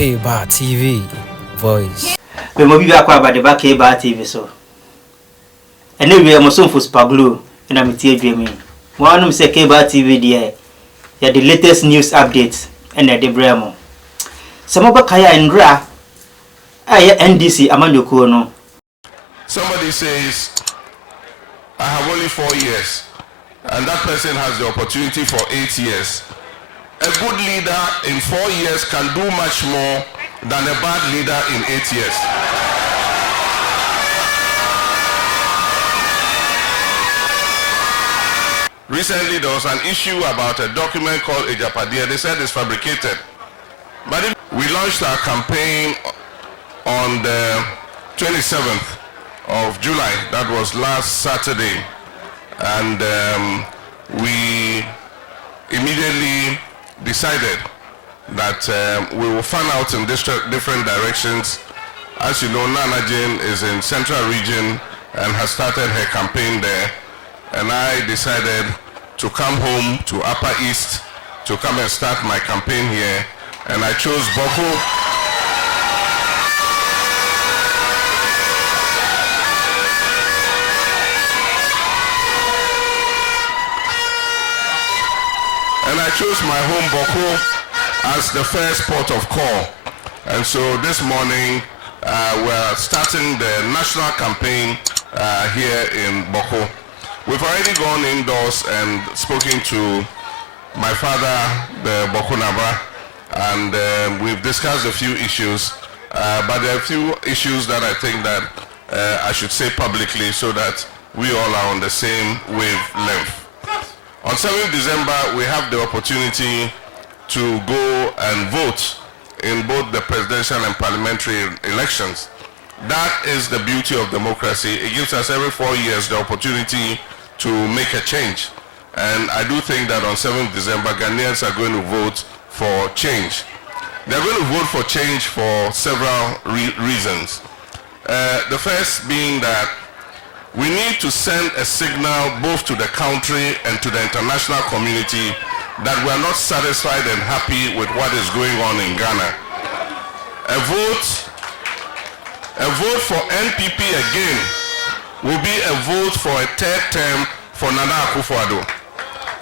K-Bar TV voice. We mo bi akwa ba de ba K-Bar TV so. Ene wi mo so for spaglo na me tie adwami. Mo anum se K-Bar TV de ya the latest news updates and the bremo. Some ba kaya ndra ay NDC amanyoko no. Somebody says I have only 4 years and that person has the opportunity for 8 years. A good leader in 4 years can do much more than a bad leader in 8 years. Recently, there was an issue about a document called AGYAPADIE. They said it's fabricated. But we launched our campaign on the 27th of July. That was last Saturday. And we immediately decided that we will fan out in different directions. As you know, Nana Jane is in Central Region and has started her campaign there. And I decided to come home to Upper East to come and start my campaign here. And I chose Boko. And I chose my home Boko as the first port of call. And so this morning we're starting the national campaign here in Boko. We've already gone indoors and spoken to my father, the Boko Naba, and we've discussed a few issues. But there are a few issues that I think that I should say publicly so that we all are on the same wavelength. On 7th December, we have the opportunity to go and vote in both the presidential and parliamentary elections. That is the beauty of democracy. It gives us every 4 years the opportunity to make a change. And I do think that on 7th December, Ghanaians are going to vote for change. They're going to vote for change for several reasons. The first being that we need to send a signal both to the country and to the international community that we are not satisfied and happy with what is going on in Ghana. A vote for NPP again will be a vote for a third term for Nana Akufo-Addo.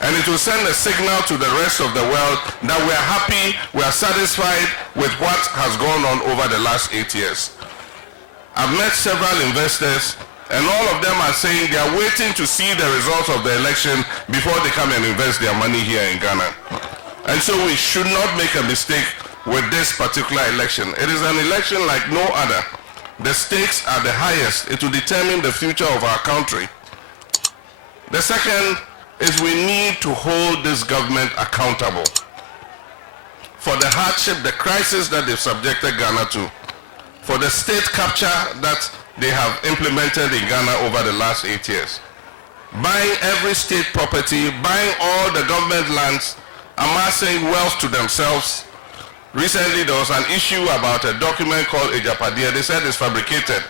And it will send a signal to the rest of the world that we are happy, we are satisfied with what has gone on over the last 8 years. I've met several investors and all of them are saying they are waiting to see the results of the election before they come and invest their money here in Ghana. And so we should not make a mistake with this particular election. It is an election like no other. The stakes are the highest. It will determine the future of our country. The second is we need to hold this government accountable for the hardship, the crisis that they've subjected Ghana to, for the state capture that they have implemented in Ghana over the last 8 years. Buying every state property, buying all the government lands, amassing wealth to themselves. Recently there was an issue about a document called AGYAPADIE. They said it's fabricated.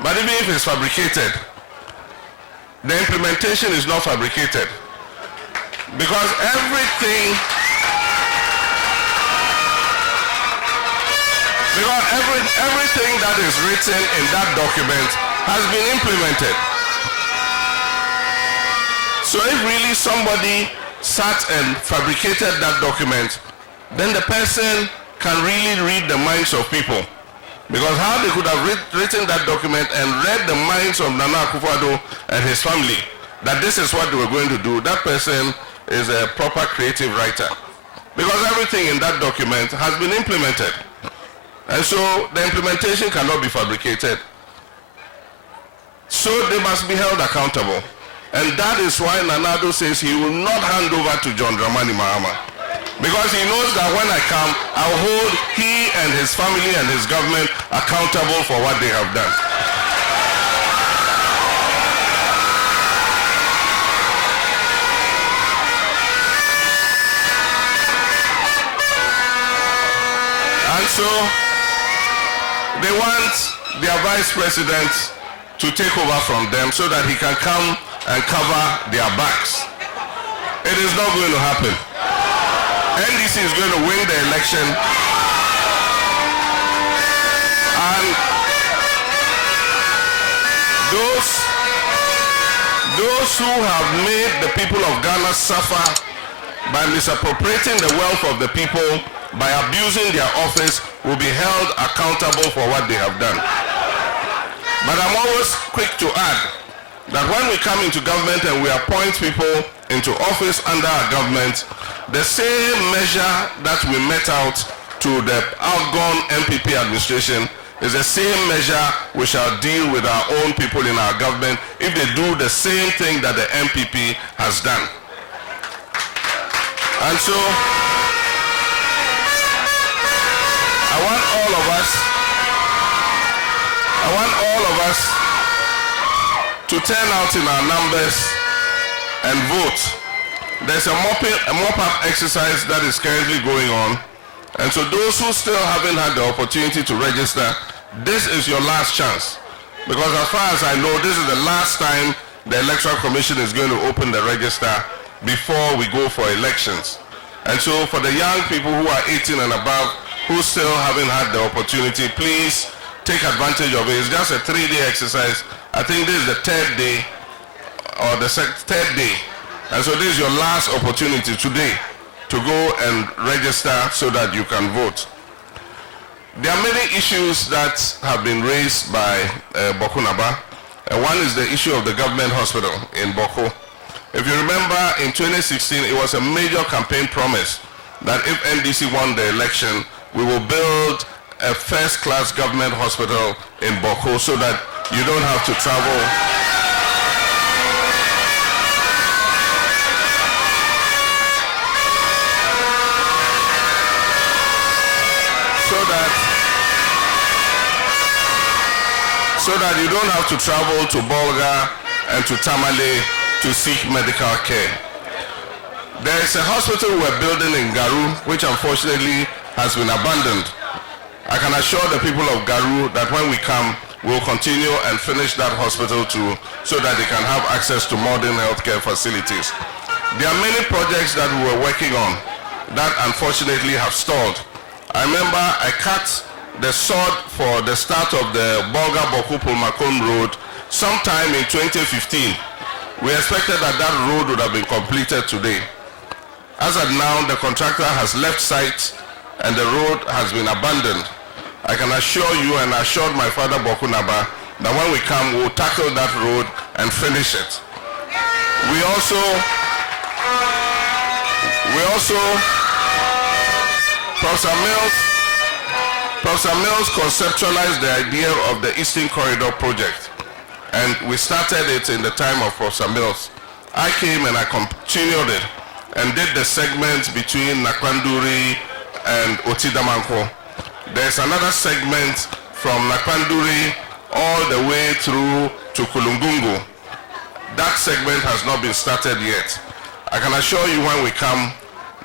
But even if it's fabricated, the implementation is not fabricated. Because everything that is written in that document has been implemented. So if really somebody sat and fabricated that document, then the person can really read the minds of people. Because how they could have written that document and read the minds of Nana Akufo-Addo and his family, that this is what they were going to do, that person is a proper creative writer. Because everything in that document has been implemented. And so the implementation cannot be fabricated. So they must be held accountable. And that is why Nana Addo says he will not hand over to John Dramani Mahama. Because he knows that when I come, I'll hold he and his family and his government accountable for what they have done. And so they want their vice president to take over from them so that he can come and cover their backs. It is not going to happen. NDC is going to win the election And those who have made the people of Ghana suffer by misappropriating the wealth of the people, by abusing their office, will be held accountable for what they have done. But I'm always quick to add that when we come into government and we appoint people into office under our government, the same measure that we met out to the outgone MPP administration is the same measure we shall deal with our own people in our government if they do the same thing that the MPP has done. And so I want all of us to turn out in our numbers and vote. There's a mop-up exercise that is currently going on. And so those who still haven't had the opportunity to register, this is your last chance. Because as far as I know, this is the last time the Electoral Commission is going to open the register before we go for elections. And so for the young people who are 18 and above, who still haven't had the opportunity, please take advantage of it. It's just a 3-day exercise. I think this is the 3rd day, or the 3rd day. And so this is your last opportunity today to go and register so that you can vote. There are many issues that have been raised by Boko Naba. One is the issue of the government hospital in Boko. If you remember, in 2016, it was a major campaign promise that if NDC won the election, we will build a first-class government hospital in Boko so that you don't have to travel. So that you don't have to travel to Bolga and to Tamale to seek medical care. There is a hospital we're building in Garu, which unfortunately has been abandoned. I can assure the people of Garu that when we come, we'll continue and finish that hospital too, so that they can have access to modern healthcare facilities. There are many projects that we were working on that unfortunately have stalled. I remember I cut the sod for the start of the Bolga Boku Pulmakon Road sometime in 2015. We expected that that road would have been completed today. As of now, the contractor has left site and the road has been abandoned. I can assure you, and I assured my father Boko Naba, that when we come, we'll tackle that road and finish it. We also Professor Mills conceptualized the idea of the Eastern Corridor project, and we started it in the time of Professor Mills. I came and I continued it and did the segment between Nakwanduri and Otidamanko. There's another segment from Nakwanduri all the way through to Kulungungu. That segment has not been started yet. I can assure you when we come,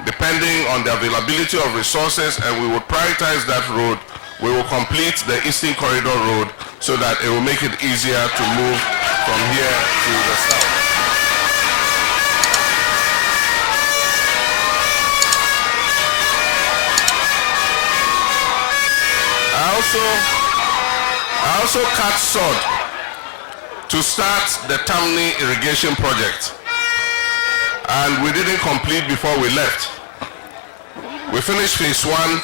depending on the availability of resources, and we will prioritize that road, we will complete the Eastern Corridor Road so that it will make it easier to move from here to the south. I also cut sod to start the Tamni irrigation project, and we didn't complete before we left. We finished phase 1.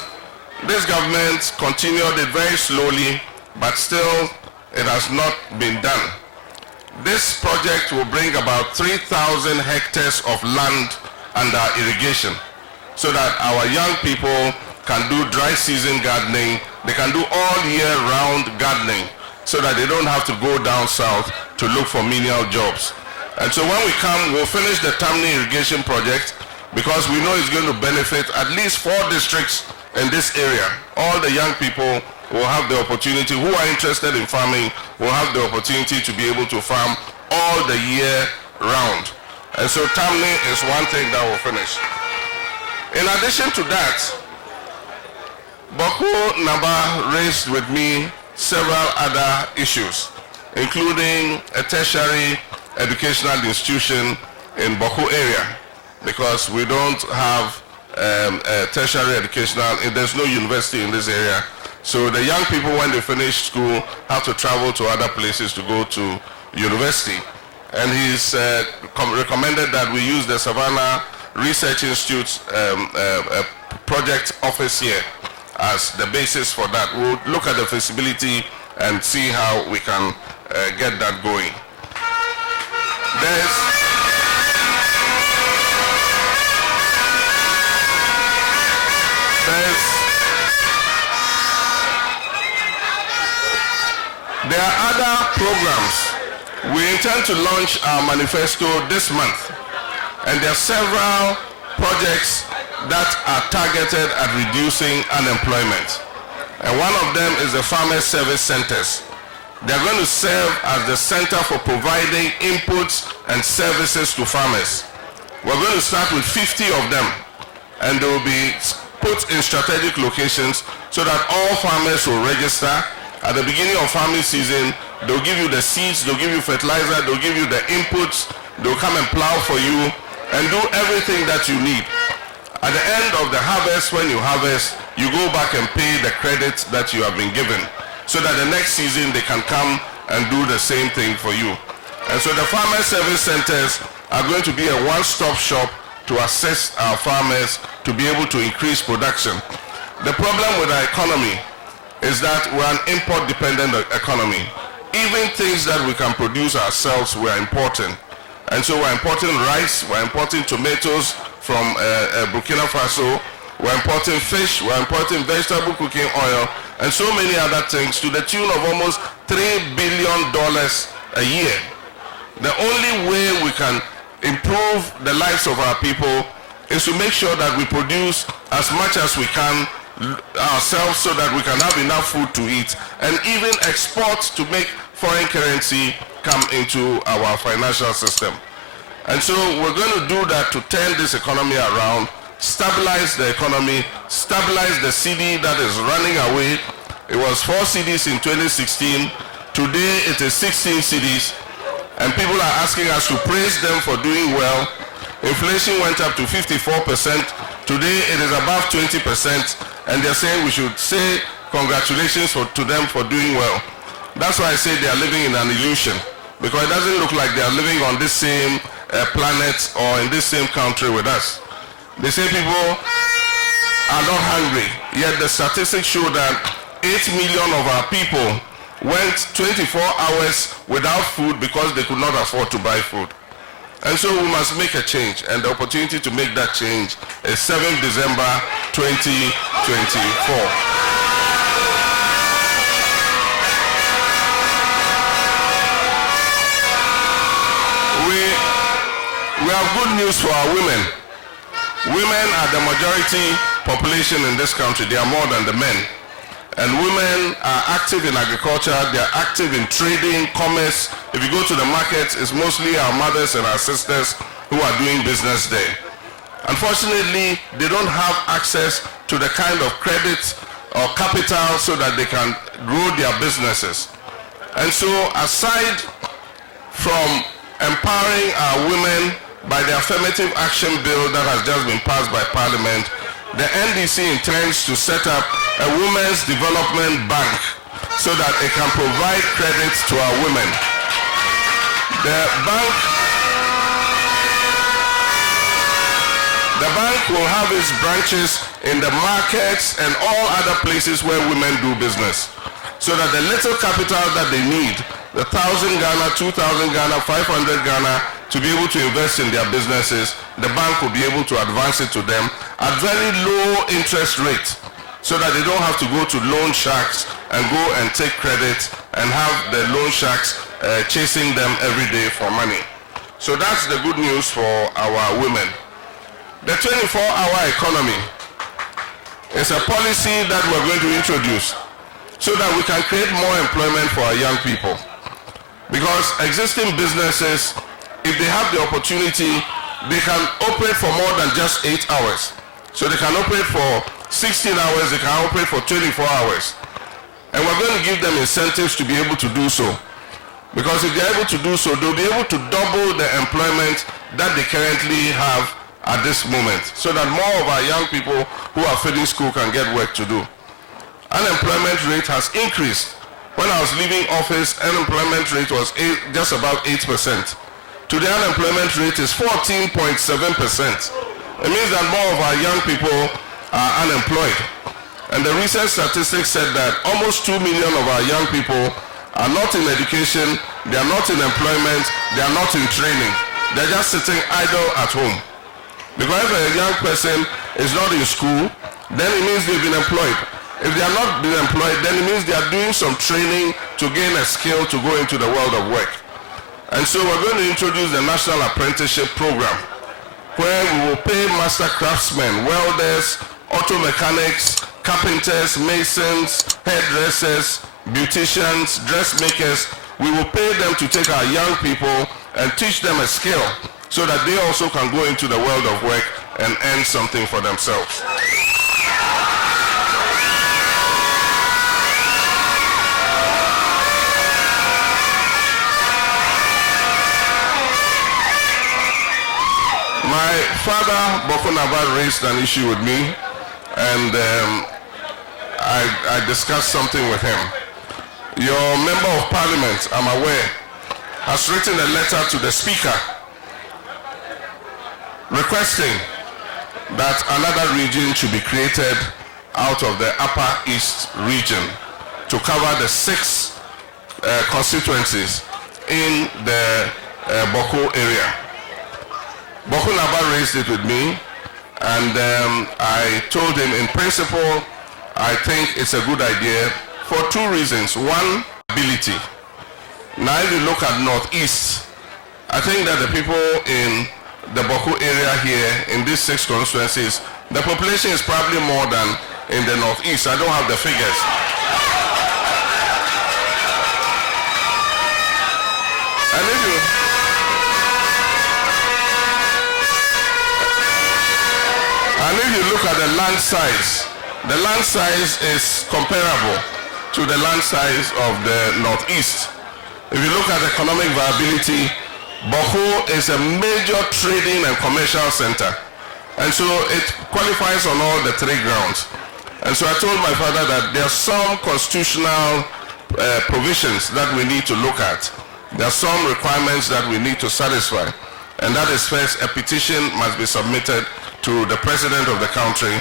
This government continued it very slowly, but still it has not been done. This project will bring about 3,000 hectares of land under irrigation so that our young people can do dry season gardening. They can do all year round gardening so that they don't have to go down south to look for menial jobs. And so when we come, we'll finish the Tamni irrigation project because we know it's going to benefit at least 4 districts in this area. All the young people will have the opportunity, who are interested in farming, will have the opportunity to be able to farm all the year round. And so Tamni is one thing that will finish. In addition to that, Boko Naba raised with me several other issues, including a tertiary educational institution in Boko area, because we don't have a tertiary educational, there's no university in this area. So the young people, when they finish school, have to travel to other places to go to university. And he's recommended that we use the Savannah Research Institute's project office here as the basis for that. We'll look at the feasibility and see how we can get that going. There are other programs. We intend to launch our manifesto this month, and there are several projects that are targeted at reducing unemployment. And one of them is the Farmers Service Centers. They're going to serve as the center for providing inputs and services to farmers. We're going to start with 50 of them, and they will be put in strategic locations so that all farmers will register. At the beginning of farming season, they'll give you the seeds, they'll give you fertilizer, they'll give you the inputs, they'll come and plow for you and do everything that you need. At the end of the harvest, when you harvest, you go back and pay the credits that you have been given, so that the next season they can come and do the same thing for you. And so the Farmer Service Centers are going to be a one-stop shop to assist our farmers to be able to increase production. The problem with our economy is that we're an import-dependent economy. Even things that we can produce ourselves, we're importing. And so we're importing rice, we're importing tomatoes from Burkina Faso, we're importing fish, we're importing vegetable cooking oil, and so many other things to the tune of almost $3 billion a year. The only way we can improve the lives of our people is to make sure that we produce as much as we can ourselves so that we can have enough food to eat, and even export to make foreign currency come into our financial system. And so we're going to do that to turn this economy around, stabilize the economy, stabilize the cedi that is running away. It was 4 cedis in 2016. Today it is 16 cedis, and people are asking us to praise them for doing well. Inflation went up to 54%. Today it is above 20%, and they're saying we should say congratulations to them for doing well. That's why I say they are living in an illusion, because it doesn't look like they are living on this same planet or in this same country with us. They say people are not hungry, yet the statistics show that 8 million of our people went 24 hours without food because they could not afford to buy food. And so we must make a change, and the opportunity to make that change is 7th December 2024. We have good news for our women. Women are the majority population in this country. They are more than the men. And women are active in agriculture, they are active in trading, commerce. If you go to the markets, it's mostly our mothers and our sisters who are doing business there. Unfortunately, they don't have access to the kind of credit or capital so that they can grow their businesses. And so aside from empowering our women by the affirmative action bill that has just been passed by Parliament, the NDC intends to set up a women's development bank so that it can provide credit to our women. The bank will have its branches in the markets and all other places where women do business, so that the little capital that they need, the 1,000 Ghana, 2,000 Ghana, 500 Ghana, to be able to invest in their businesses, the bank will be able to advance it to them at very low interest rates, so that they don't have to go to loan sharks and go and take credit and have the loan sharks chasing them every day for money. So that's the good news for our women. The 24-hour economy is a policy that we're going to introduce so that we can create more employment for our young people. Because existing businesses, if they have the opportunity, they can operate for more than just 8 hours. So they can operate for 16 hours, they can operate for 24 hours. And we're going to give them incentives to be able to do so. Because if they're able to do so, they'll be able to double the employment that they currently have at this moment, so that more of our young people who are finishing school can get work to do. unemployment rate has increased. When I was leaving office, unemployment rate was just about 8%. Today, unemployment rate is 14.7%. It means that more of our young people are unemployed. And the recent statistics said that almost 2 million of our young people are not in education, they are not in employment, they are not in training. They're just sitting idle at home. Because if a young person is not in school, then it means they've been employed. If they are not been employed, then it means they are doing some training to gain a skill to go into the world of work. And so we're going to introduce the National Apprenticeship Program, where we will pay master craftsmen, welders, auto mechanics, carpenters, masons, hairdressers, beauticians, dressmakers. We will pay them to take our young people and teach them a skill so that they also can go into the world of work and earn something for themselves. My father, Boko Naba, raised an issue with me, and I discussed something with him. Your member of parliament, I'm aware, has written a letter to the speaker requesting that another region should be created out of the Upper East region to cover the 6 constituencies in the Boko area. Boko Naba raised it with me, and I told him in principle I think it's a good idea for 2 reasons. One, ability. Now if you look at Northeast, I think that the people in the Boko area here, in these 6 constituencies, the population is probably more than in the Northeast. I don't have the figures. And if you look at the land size is comparable to the land size of the Northeast. If you look at economic viability, Boko is a major trading and commercial center. And so it qualifies on all the 3 grounds. And so I told my father that there are some constitutional provisions that we need to look at. There are some requirements that we need to satisfy. And that is, first, a petition must be submitted to the president of the country.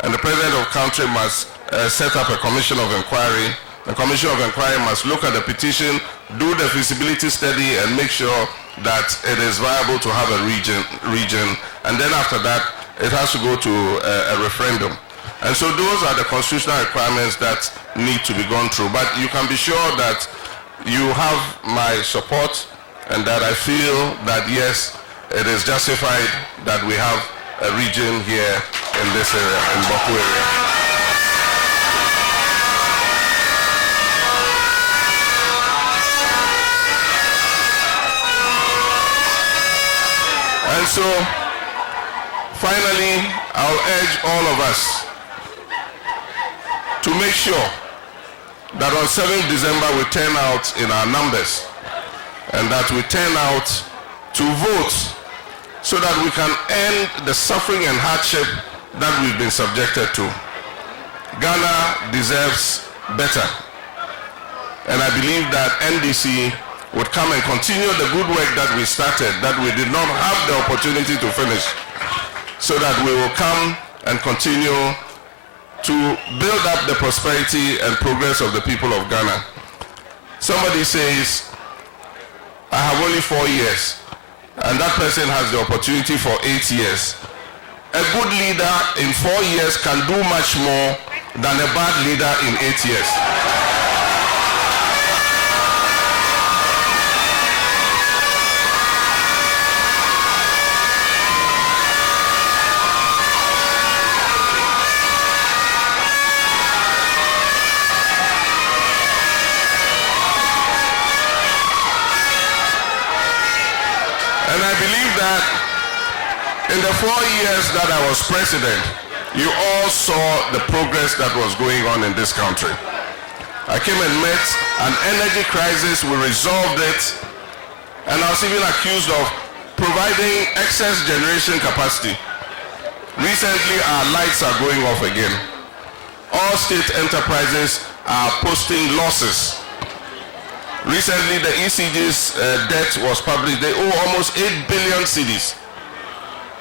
And the president of the country must set up a commission of inquiry. The commission of inquiry must look at the petition, do the feasibility study, and make sure that it is viable to have a region. And then after that, it has to go to a referendum. And so those are the constitutional requirements that need to be gone through. But you can be sure that you have my support, and that I feel that yes, it is justified that we have a region here in this area, in Boko area. And so, finally, I'll urge all of us to make sure that on 7th December we turn out in our numbers, and that we turn out to vote so that we can end the suffering and hardship that we've been subjected to. Ghana deserves better. And I believe that NDC would come and continue the good work that we started, that we did not have the opportunity to finish, so that we will come and continue to build up the prosperity and progress of the people of Ghana. Somebody says, I have only 4 years, and that person has the opportunity for 8 years. A good leader in 4 years can do much more than a bad leader in 8 years. And I believe that in the 4 years that I was president, you all saw the progress that was going on in this country. I came and met an energy crisis, we resolved it, and I was even accused of providing excess generation capacity. Recently, our lights are going off again. all state enterprises are posting losses. Recently, the ECG's debt was published. They owe almost 8 billion cedis.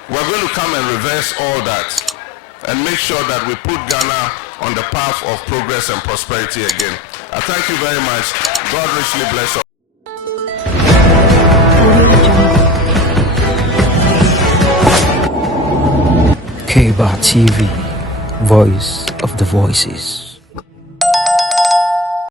We're going to come and reverse all that and make sure that we put Ghana on the path of progress and prosperity again. I thank you very much. God richly bless all. KBA TV, Voice of the Voices.